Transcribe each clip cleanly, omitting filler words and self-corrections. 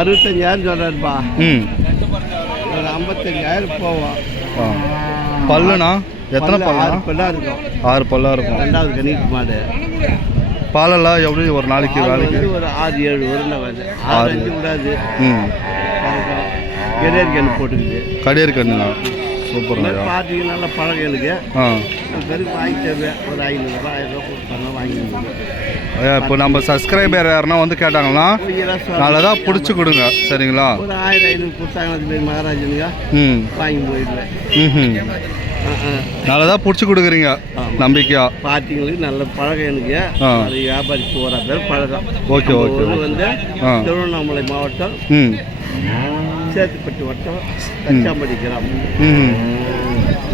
65,000 சொல்கிறாருப்பா. ஒரு 55,000 போவோம். பல்லுண்ணா எத்தனை பல்லு? 6 பல்லா இருக்கும். 6 பல்லா இருக்கும். 2வது கணிக்கு மாடு. பாலெல்லாம் எப்படி ஒரு நாளைக்கு வேலைக்கு? ஒரு 6-7 வருடம் வருது. 6-5 விடாது. கெரியர் கண்ணு போட்டுக்குது. கடியர் கண்ணுண்ணா சூப்பர்ண்ணா. பார்த்தீங்கன்னா நல்லா பழகம் எனக்கு. பெருக்கு வாங்கி தருவேன். ஒரு 500 ரூபா 1000 ரூபா கொடுத்தாங்க வாங்கி. இப்போ நம்ம சப்ஸ்கிரைபர் யாருன்னா வந்து கேட்டாங்கன்னா நல்லதாக பிடிச்சி கொடுங்க சரிங்களா? ஒரு 1500 கொடுத்தாங்க மகாராஜனுங்க வாங்கி போயிடுவேன். நல்லதாக பிடிச்சி கொடுக்குறீங்க நம்பிக்கையா? பார்ட்டிங்களுக்கு நல்ல பழகம் எனக்கு. அது வியாபாரி போகிற பேர் பழகம். Okay okay. வந்து திருவண்ணாமலை மாவட்டம் சேத்துப்பட்டு வட்டம் தச்சாம்படி கிராமம்.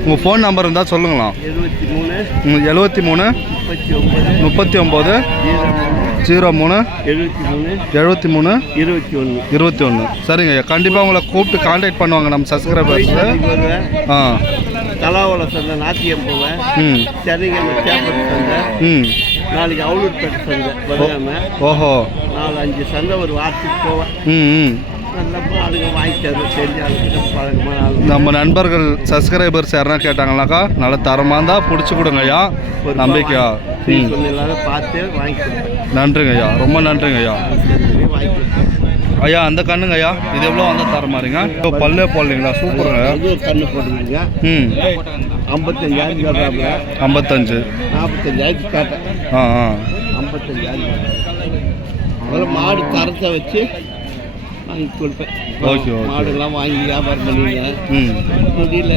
உங்கள் ஃபோன் நம்பர் இருந்தால் சொல்லுங்களா? 73 39 03 73 21. சரிங்க ஐயா, கண்டிப்பாக உங்களை கூப்பிட்டு கான்டாக்ட் பண்ணுவாங்க நம்ம சப்ஸ்கிரைபர்ஸ். தலாவளை சந்தை நாத்தியம் போவேன். சென்னைக்கு தேப்பட்டு சந்தை. நாளைக்கு அவுலூர்பேட்டை சந்தை வருவாங்க. ஓஹோ 4-5 சந்தை ஒரு வாரத்துக்கு போவேன். நல்ல மாடுங்க வாங்கி தருவேன். தெரிஞ்சாலும் பழக்கமான ஆள். நம்ம நண்பர்கள் சப்ஸ்கிரைபர்ஸ் யாருன்னா கேட்டாங்கன்னாக்கா நல்ல தரமாக இருந்தால் பிடிச்சி கொடுங்க ஐயா. நம்பிக்கையா சொன்னாலும் பார்த்து வாங்கி கொடுப்பேன். நன்றிங்க ஐயா, ரொம்ப நன்றிங்க ஐயா. வாங்கி ஐயா அந்த கண்ணுங்க ஐயா, இது எவ்வளோ வந்தால் தர மாதிரிங்க? இப்போ பல்லே போடலீங்களா? சூப்பருங்க. கண்ணு போட்டுருங்க. 55,000 சொல்கிறாங்க. 55 45,000 கேட்டேன். 55,000 மாடு தரத்தை வச்சு வாங்கி கொடுப்பேன். Okay okay. மாடுலாம் வாங்கி வியாபாரம் பண்ணுவீங்க. முடியல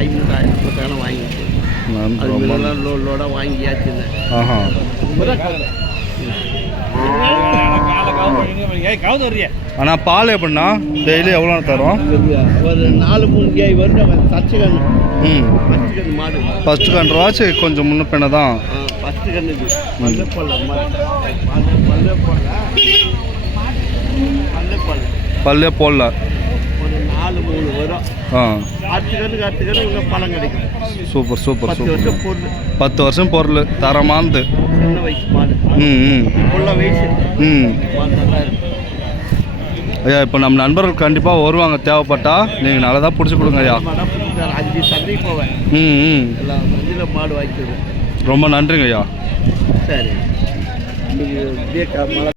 500,000 கொடுத்தாலும் வாங்கிட்டு லோட வாங்கியாச்சுங்க. ஆனால் பால் எப்படின்னா டெய்லி எவ்வளோ தரும்? ஒரு 4-3 கேய் வருடம் தச்சு கண்ணு. ஃபஸ்ட்டு கண்ணு மாடு. ஃபஸ்ட்டு கன்று வாச்சு கொஞ்சம் முன்ன பின்ன தான். ஃபஸ்ட்டு கண்ணுக்கு பல்லே போடல. பல்லே போடல. ஒரு 4-3 வரும். அடுத்த கண்ணு இன்னும் பழம் கிடைக்கும். Super super 10 super. வருஷம் பொருள். 10 வருஷம் பொருள் தரமானது. சின்ன வயசு மாடு. உள்ள வயசு மாடு நல்லா இருக்கும். ஐயா இப்போ நம்ம நண்பர்கள் கண்டிப்பாக வருவாங்க, தேவைப்பட்டா நீங்கள் நல்லதாக பிடிச்சி கொடுங்க ஐயா. 5 சந்தைக்கு போவேன். எல்லா சந்தையில் மாடு வாங்கிடுவேன். ரொம்ப நன்றிங்க ஐயா. சரி.